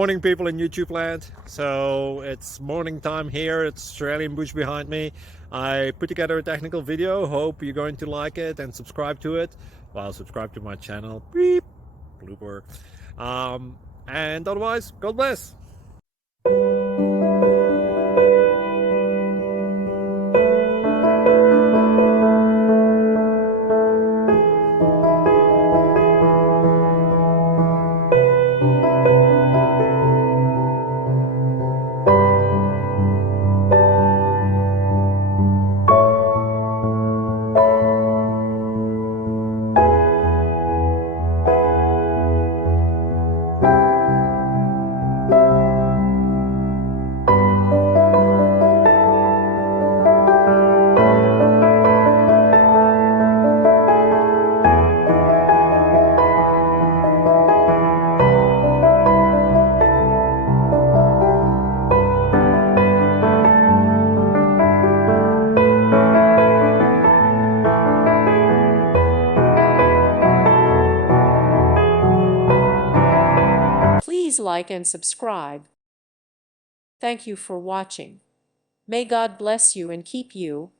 Morning, people in YouTube land. So it's morning time here. It's Australian bush behind me. I put together a technical video. Hope you're going to like it and subscribe to it. Well, subscribe to my channel. Beep. Blooper. And otherwise, God bless. Please like and subscribe. Thank you for watching. May God bless you and keep you.